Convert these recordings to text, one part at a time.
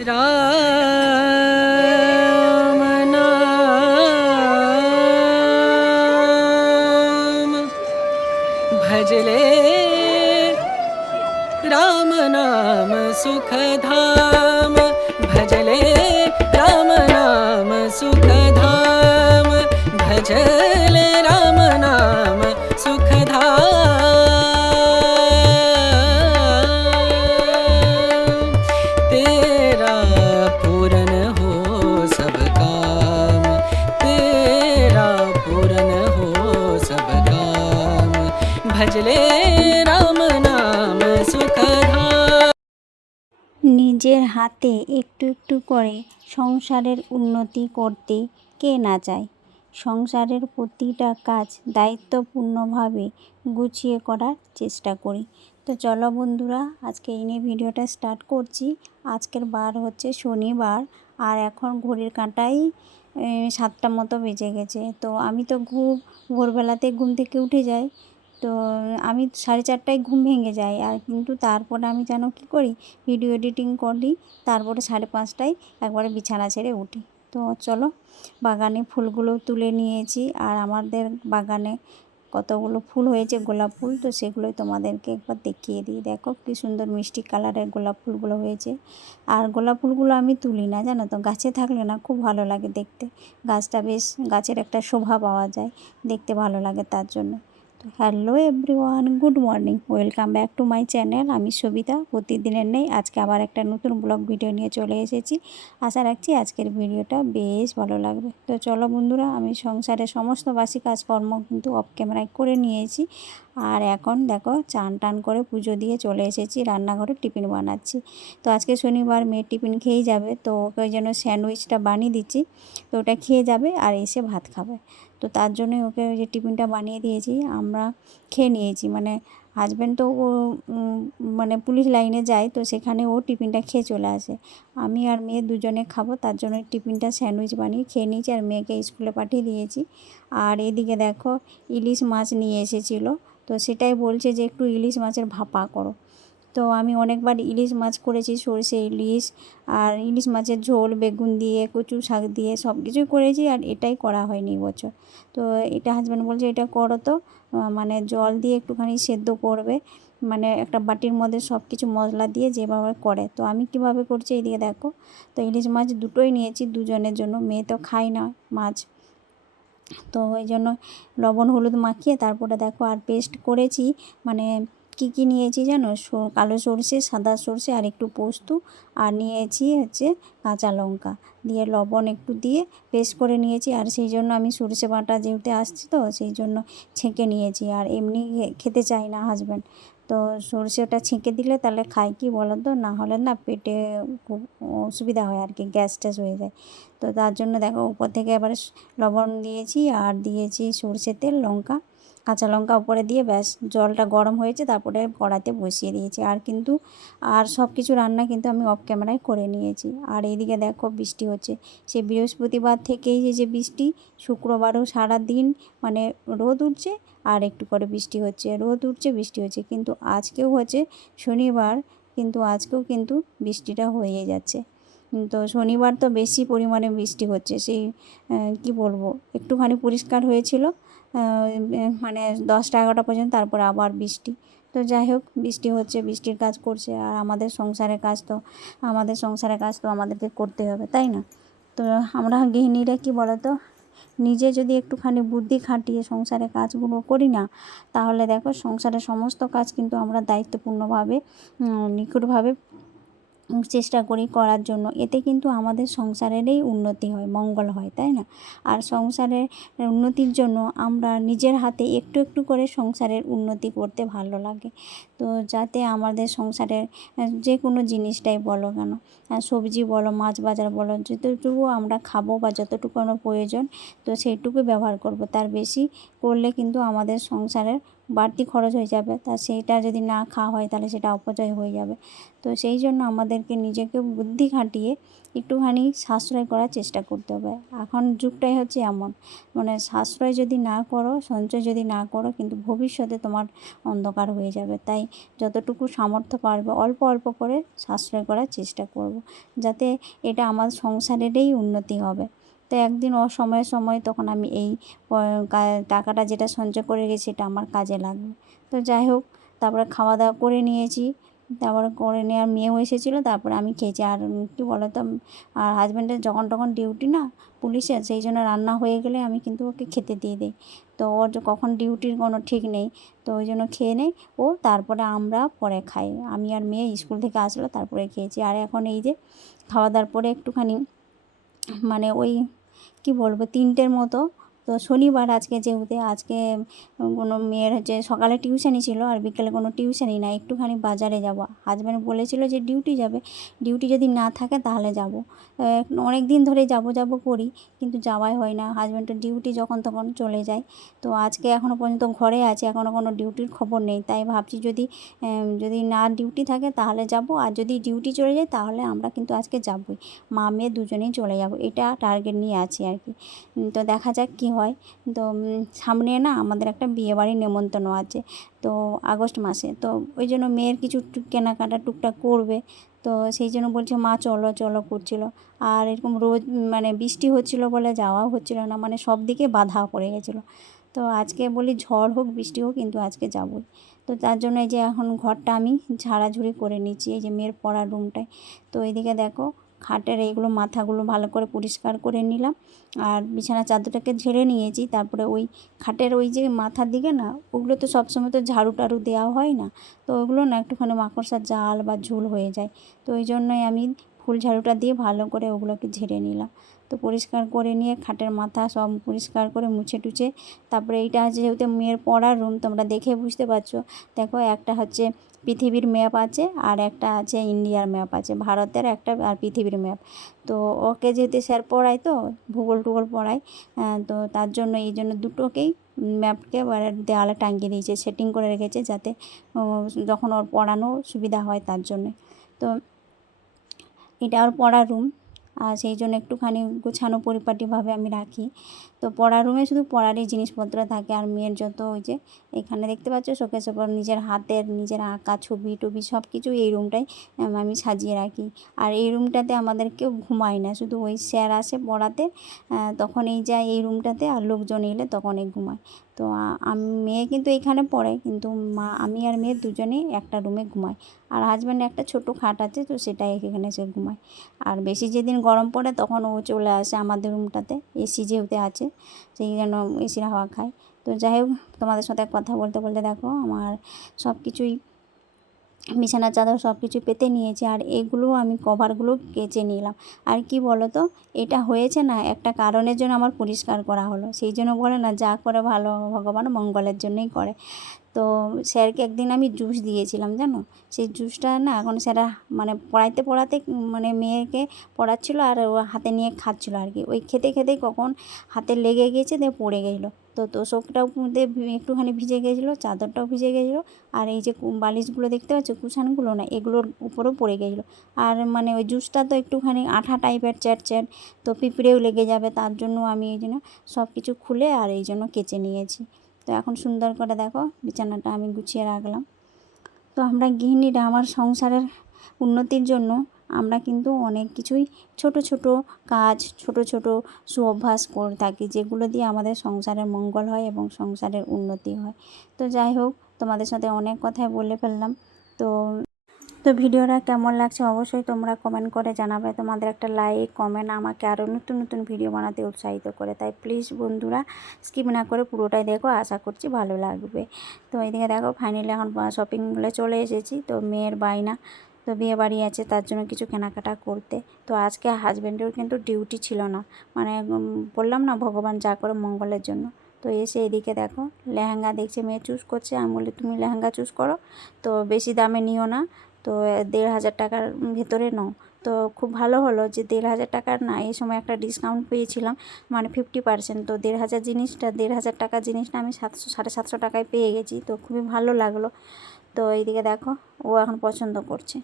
राम भजले राम नाम सुखधाम নিজের হাতে একটু একটু করে সংসারের উন্নতি করতে কে না চায় সংসারের প্রতিটা কাজ দায়িত্বপূর্ণভাবে গুছিয়ে করার চেষ্টা করি তো চলো বন্ধুরা আজকে এই নিয়ে ভিডিওটা স্টার্ট করছি আজকের বার হচ্ছে শনিবার আর এখন ঘড়ির কাঁটাই এ, সাতটা মতো বেজে গেছে তো আমি তো ঘুম ভোরবেলাতে ঘুম থেকে উঠে যাই তো আমি সাড়ে চারটায় ঘুম ভেঙে যায় আর কিন্তু তারপরে আমি যেন কী করি ভিডিও এডিটিং করি, তারপরে সাড়ে পাঁচটায় একবারে বিছানা ছেড়ে উঠি। তো চলো, বাগানে ফুলগুলো তুলে নিয়েছি আর আমাদের বাগানে কতগুলো ফুল হয়েছে গোলাপ ফুল, তো সেগুলোই তোমাদেরকে একবার দেখিয়ে দিই। দেখো কী সুন্দর মিষ্টি কালারের গোলাপ ফুলগুলো হয়েছে। আর গোলাপ ফুলগুলো আমি তুলি না, জানো তো? গাছে থাকলে না খুব ভালো লাগে দেখতে। গাছটা বেশ, গাছের একটা শোভা পাওয়া যায়, দেখতে ভালো লাগে তার জন্য। Hello everyone, good morning. Welcome back to my channel. আমি সবিতা। প্রতিদিনের নেই, আজকে আবার একটা নতুন ব্লগ ভিডিও নিয়ে চলে এসেছি। আশা রাখছি আজকের ভিডিওটা বেশ ভালো লাগবে। তো চলো বন্ধুরা, আমি সংসারের সমস্ত বাসি কাজকর্ম কিন্তু অফ ক্যামেরায় করে নিয়েছি। আর এখন দেখো, চান টান করে পুজো দিয়ে চলে এসেছি, রান্নাঘরে টিফিন বানাচ্ছি। তো আজকে শনিবার মেয়ে টিফিন খেয়েই যাবে। তো ওকে ওই জন্য স্যান্ডউইচটা বানিয়ে দিচ্ছি। তো ওটা খেয়ে যাবে আর এসে ভাত খাবে। তো তার জন্যই ওকে ওই যে টিফিনটা বানিয়ে দিয়েছি, আমরা খেয়ে নিয়েছি। মানে হাজব্যান্ড তো ও মানে পুলিশ লাইনে যায়, তো সেখানে ও টিফিনটা খেয়ে চলে আসে। আমি আর মেয়ে দুজনে খাব, তার জন্য টিফিনটা স্যান্ডউইচ বানিয়ে খেয়ে নিয়েছি আর মেয়েকে স্কুলে পাঠিয়ে দিয়েছি। আর এদিকে দেখো, ইলিশ মাছ নিয়ে এসেছিল, তো সেটাই বলছে যে একটু ইলিশ মাছের ভাপা করো। তো আমি অনেকবার ইলিশ মাছ করেছি, সরষে ইলিশ আর ইলিশ মাছের ঝোল, বেগুন দিয়ে কচু শাক দিয়ে সব কিছুই করেছি আর এটাই করা হয়নি এবছর তো এটা হাজব্যান্ড বলছে এটা করো তো মানে জল দিয়ে একটুখানি সেদ্ধ করবে মানে একটা বাটির মধ্যে সব কিছু মশলা দিয়ে যেভাবে করে। তো আমি কীভাবে করছি এইদিকে দেখো, তো ইলিশ মাছ দুটোই নিয়েছি দুজনের জন্য, মেয়ে তো খায় না মাছ। তো ওই জন্য লবণ, হলুদ মাখিয়ে তারপরে দেখো আর পেস্ট করেছি মানে কী কী নিয়েছি জানো? কালো সরষে, সাদা সরষে আর একটু পোস্ত। আর নিয়েছি হচ্ছে কাঁচা লঙ্কা। দিয়ে লবণ একটু দিয়ে পেস্ট করে নিয়েছি। আর সেই জন্য আমি সরষে বাটা যেহেতু আসছি তো, সেই জন্য ছেঁকে নিয়েছি। আর এমনি খেতে চাই না হাজব্যান্ড তো সরষেটা ছেঁকে দিলে তাহলে খায় কি বলো তো না হলে না পেটে খুব অসুবিধা হয় আর কি, গ্যাস ট্যাস হয়ে যায়। তো তার জন্য দেখো, উপর থেকে এবারে লবণ দিয়েছি আর দিয়েছি সরষে তেল, লঙ্কা। কাঁচা লঙ্কা উপরে দিয়ে ব্যাস, জলটা গরম হয়েছে, তারপরে কড়াতে বসিয়ে দিয়েছি। আর কিন্তু, আর সব কিছু রান্না কিন্তু আমি অফ ক্যামেরায় করে নিয়েছি। আর এইদিকে দেখো বৃষ্টি হচ্ছে। সে বৃহস্পতিবার থেকেই যে যে বৃষ্টি, শুক্রবারও সারা দিন মানে রোদ উঠছে আর একটু করে বৃষ্টি হচ্ছে। রোদ উঠছে, বৃষ্টি হচ্ছে, কিন্তু আজকেও হচ্ছে শনিবার, কিন্তু আজকেও কিন্তু বৃষ্টিটা হয়ে যাচ্ছে। তো শনিবার তো বেশি পরিমাণে বৃষ্টি হচ্ছে। সেই কি বলব? একটুখানি পরিষ্কার হয়েছিল। মানে দশটা এগারোটা পর্যন্ত, তারপর আবার বৃষ্টি। তো যাই হোক, বৃষ্টি হচ্ছে, বৃষ্টির কাজ করছে, আর আমাদের সংসারের কাজ তো, আমাদের সংসারের কাজ তো আমাদেরকে করতে হবে, তাই না? তো আমরা গৃহিণীরা কি বলতো, নিজে যদি একটুখানি বুদ্ধি খাটিয়ে সংসারের কাজগুলো করি না, তাহলে দেখো সংসারের সমস্ত কাজ কিন্তু আমরা দায়িত্বপূর্ণভাবে নিখুঁতভাবে চেষ্টা করি করার জন্য। এতে কিন্তু আমাদের সংসারেরই উন্নতি হয়, মঙ্গল হয়, তাই না? আর সংসারের উন্নতির জন্য আমরা নিজের হাতে একটু একটু করে সংসারের উন্নতি করতে ভালো লাগে। তো যাতে আমাদের সংসারের যে কোনো জিনিসটাই বলো কেন সবজি বলো, মাছ বাজার বলো, যতটুকু আমরা খাব বা যতটুকু আমার প্রয়োজন, তো সেইটুকু ব্যবহার করব। তার বেশি করলে কিন্তু আমাদের সংসারের বাড়তি খরচ হয়ে যাবে। তা সেইটা যদি না খাওয়া হয় তাহলে সেটা অপচয় হয়ে যাবে। তো সেই জন্য আমাদেরকে নিজেকে বুদ্ধি খাটিয়ে একটুখানি সাশ্রয় করার চেষ্টা করতে হবে। এখন যুগটাই হচ্ছে এমন। মানে সাশ্রয় যদি না করো, সঞ্চয় যদি না করো, কিন্তু ভবিষ্যতে তোমার অন্ধকার হয়ে যাবে। তাই যতটুকু সামর্থ্য পারবে, অল্প অল্প করে সাশ্রয় করার চেষ্টা করব। যাতে এটা আমার সংসারেরই উন্নতি হবে। তো একদিন অসময়ে সময় তখন আমি এই টাকাটা যেটা সঞ্চয় করে গেছি সেটা আমার কাজে লাগবে তো যাই হোক, তারপরে খাওয়া দাওয়া করে নিয়েছি। তারপরে করে নেওয়ার মেয়েও এসেছিল, তারপরে আমি খেয়েছি। আর কী বলো তো আর হাজব্যান্ডের যখন তখন ডিউটি না, পুলিশের, সেই জন্য রান্না হয়ে গেলে আমি কিন্তু ওকে খেতে দিয়ে দিই। তো ওর যে কখন ডিউটির কোনো ঠিক নেই, তো ওই জন্য খেয়ে নেই। ও তারপরে আমরা পরে খাই। আমি আর মেয়ে স্কুল থেকে আসলো, তারপরে খেয়েছি। আর এখন এই যে, খাওয়া দাওয়ার পরে একটুখানি মানে ওই কী বলব তিনটের মতো তো শনিবার আজকে যেহেতু, আজকে কোনো মেয়ের হচ্ছে সকালে টিউশানি ছিল আর বিকেলে কোনো টিউশনি না একটুখানি বাজারে যাব। হাজব্যান্ড বলেছিল যে ডিউটি যাবে ডিউটি যদি না থাকে তাহলে যাব। অনেক দিন ধরে যাব যাব করি, কিন্তু যাওয়াই হয় না। হাজব্যান্ডের ডিউটি যখন তখন চলে যায়। তো আজকে এখনও পর্যন্ত ঘরে আছে এখনও কোনো ডিউটির খবর নেই। তাই ভাবছি যদি যদি না ডিউটি থাকে তাহলে যাব, আর যদি ডিউটি চলে যায় তাহলে আমরা কিন্তু আজকে যাবই। মা, মেয়ে দুজনেই চলে যাব। এটা টার্গেট নিয়ে আছি আর কি। তো দেখা যাক কী হয়। তো সামনে না আমাদের একটা বিয়েবাড়ির নেমন্তন্ন আছে, তো আগস্ট মাসে। তো ওই জন্য মেয়ের কিছু কেনাকাটা টুকটাক করবে। তো সেই জন্য বলছে, মা, চলো চলো, করছিল। আর এরকম রোজ মানে বৃষ্টি হচ্ছিল বলে যাওয়াও হচ্ছিল না মানে সব দিকে বাধা পড়ে গেছিল। তো আজকে বলি ঝড় হোক, বৃষ্টি হোক, কিন্তু আজকে যাবই। তো তার জন্য এই যে এখন ঘরটা আমি ঝাড়াঝুড়ি করে নিচ্ছি, এই যে মেয়ের পড়ার রুমটায় তো এইদিকে দেখো খাটের এইগুলো মাথাগুলো ভালো করে পরিষ্কার করে নিলাম। আর বিছানা চাদরটাকে ঝেড়ে নিয়েছি। তারপরে ওই খাটের ওই যে মাথার দিকে না ওগুলো তো সবসময় তো ঝাড়ু টাড়ু দেওয়া হয় না। তো ওগুলো না একটুখানি মাকড়সার জাল বা ঝুল হয়ে যায়। তো ওই জন্যই আমি ফুল ঝাড়ুটা দিয়ে ভালো করে ওগুলোকে ঝেড়ে নিলাম। তো পরিষ্কার করে নিয়ে খাটের মাথা সব পরিষ্কার করে মুছে টুছে, তারপরে এইটা হচ্ছে যেহেতু মেয়ের পড়ার রুম তোমরা দেখে বুঝতে পারছ। দেখো একটা হচ্ছে পৃথিবীর ম্যাপ আছে আর একটা আছে ইন্ডিয়ার ম্যাপ আছে, ভারতের একটা আর পৃথিবীর ম্যাপ তো ওকে যেহেতু স্যার পড়ায় তো, ভূগোল টুগোল পড়ায় তো তার জন্য এই জন্য দুটোকেই ম্যাপকে এবারে দেওয়ালে টাঙিয়ে দিয়েছে সেটিং করে রেখেছে যাতে যখন ওর পড়ানো সুবিধা হয় তার জন্যে। তো এটা ওর পড়ার রুম আর সেই জন্য একটুখানি গোছানো পরিপাটিভাবে আমি রাখি। তো পড়ার রুমে শুধু পড়ারই জিনিসপত্র থাকে আর মেয়ের যত ওই যে এখানে দেখতে পাচ্ছ শোকেস ওপর নিজের হাতের নিজের আঁকা ছবি টবি সব কিছু এই রুমটাই আমি সাজিয়ে রাখি। আর এই রুমটাতে আমাদের কেউ ঘুমায় না, শুধু ওই স্যার আসে পড়াতে তখন এই যায় এই রুমটাতে আর লোকজন এলে তখন এই ঘুমায়। তো আমি, মেয়ে কিন্তু এখানে পড়ে, কিন্তু মা, আমি আর মেয়ে দুজনেই একটা রুমে ঘুমাই। আর হাজব্যান্ড একটা ছোটো খাট আছে, তো সেটাই এখানে সে ঘুমায়। আর বেশি যেদিন গরম পড়ে তখন ও চলে আসে আমাদের রুমটাতে এসি যেহেতু আছে, সেই জন্য এসির হাওয়া খায়। তো যাই হোক, তোমাদের সাথে কথা বলতে বলতে দেখো, আমার সব কিছুই বিছানা চাদর সব কিছু পেতে নিয়েছি, আর এগুলো আমি কভারগুলো কেচে নিলাম। আর কি বলো তো এটা হয়েছে না, একটা কারণের জন্য আমার পরিষ্কার করা হলো। সেই জন্য বলে না, যা করে ভালো ভগবান মঙ্গলের জন্যই করে। তো স্যারকে একদিন আমি জুস দিয়েছিলাম, জানো? সেই জুসটা না এখন স্যারা মানে পড়াইতে পড়াতে মানে মেয়েকে পড়াচ্ছিল আর ও হাতে নিয়ে খাচ্ছিলো আর কি। ওই খেতে খেতেই কখন হাতে লেগে গিয়েছে, দিয়ে পড়ে গেছিল। তো তোষকটাও মধ্যে একটুখানি ভিজে গেছিল, চাদরটাও ভিজে গেছিল। আর এই যে বালিশগুলো দেখতে পাচ্ছ, কুশানগুলো না, এগুলোর উপরেও পড়ে গেছিল। আর মানে ওই জুসটা তো একটুখানি আঠা টাইপের, চ্যাট চ্যাট, তো পিঁপড়েও লেগে যাবে। তার জন্য আমি এই জন্য সব কিছু খুলে আর এই জন্য কেচে নিয়েছি। তো এখন সুন্দর করে দেখো, বিছানাটা আমি গুছিয়ে রাখলাম। তো আমরা গৃহিণীরা আমার সংসারের উন্নতির জন্য আমরা কিন্তু অনেক কিছুই ছোট ছোট কাজ, ছোট ছোট সুঅভ্যাস করে থাকি, যেগুলো দিয়ে আমাদের সংসারের মঙ্গল হয় এবং সংসারের উন্নতি হয়। তো যাই হোক, তোমাদের সাথে অনেক কথাই বলে ফেললাম। তো তো ভিডিওটা কেমন লাগছে অবশ্যই তোমরা কমেন্ট করে জানাবে। তোমাদের একটা লাইক কমেন্ট আমাকে আরও নতুন নতুন ভিডিও বানাতে উৎসাহিত করে। তাই প্লিজ বন্ধুরা স্কিপ না করে পুরোটাই দেখো, আশা করছি ভালো লাগবে। তো এইদিকে দেখো ফাইনালি এখন শপিং মলে চলে এসেছি। তো মেয়ের বায়না, তো বিয়ে বাড়ি আছে, তার জন্য কিছু কেনাকাটা করতে। তো আজকে হাজব্যান্ডের কিন্তু ডিউটি ছিল না। মানে বললাম না, ভগবান যা করে মঙ্গলের জন্য। তো এসে এদিকে দেখো, লেহেঙ্গা দেখছে, মেয়ে চুজ করছে। আমি বলি, তুমি লেহেঙ্গা চুজ করো। তো বেশি দামে নিও না। তো দেড় হাজার টাকার ভেতরে নাও। তো, খুব ভালো হলো যে, দেড় হাজার টাকার না, এই সময় একটা ডিসকাউন্ট পেয়েছিলাম মানে ফিফটি পার্সেন্ট তো, দেড় হাজার জিনিসটা, দেড় হাজার টাকার জিনিসটা আমি সাতশো, সাড়ে সাতশো টাকায় পেয়ে গেছি। তো, খুবই ভালো লাগল। তো, এইদিকে দেখো, ও এখন পছন্দ করছে।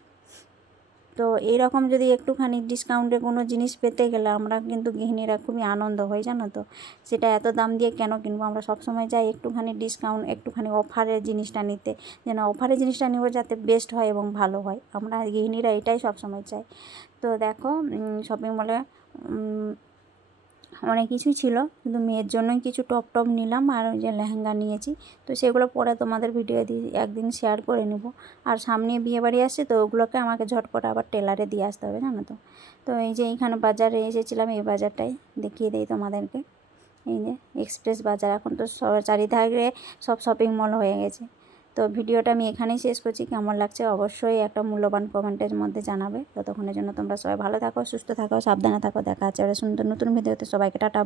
তো এইরকম যদি একটুখানি ডিসকাউন্টে কোনো জিনিস পেতে গেলে আমরা কিন্তু গৃহিণীরা খুবই আনন্দ হয়, জানো তো? সেটা এত দাম দিয়ে কেন কিনবো? আমরা সবসময় যাই একটুখানি ডিসকাউন্ট একটুখানি অফারের জিনিসটা নিতে। যেন অফারের জিনিসটা নিব যাতে বেস্ট হয় এবং ভালো হয়। আমরা গৃহিণীরা এটাই সবসময় চাই। তো দেখো শপিং মলে অনেক কিছুই ছিল। কিন্তু মেয়ের জন্যই কিছু টপ টপ নিলাম আর ওই যে লেহেঙ্গা নিয়েছি। তো সেগুলো পরে তোমাদের ভিডিও দিয়ে একদিন শেয়ার করে নেব। আর সামনে বিয়ে বাড়ি আসছে তো ওগুলোকে আমাকে ঝটপট আবার টেলারে দিয়ে আসতে হবে, জানো তো। তো এই যে এইখানে বাজারে এসেছিলাম, এই বাজারটাই দেখিয়ে দিই তোমাদেরকে। এই যে এক্সপ্রেস বাজার, এখন তো সব চারিধারে সব শপিং মল হয়ে গেছে। তো ভিডিওটা আমি এখানেই শেষ করছি। কেমন লাগছে অবশ্যই একটা মূল্যবান কমেন্টের মধ্যে জানাবে। ততক্ষণের জন্য তোমরা সবাই ভালো থাকো, সুস্থ থাকো, সাবধানে থাকো। দেখা আছে সুন্দর নতুন ভিডিওতে। সবাইকে টাটা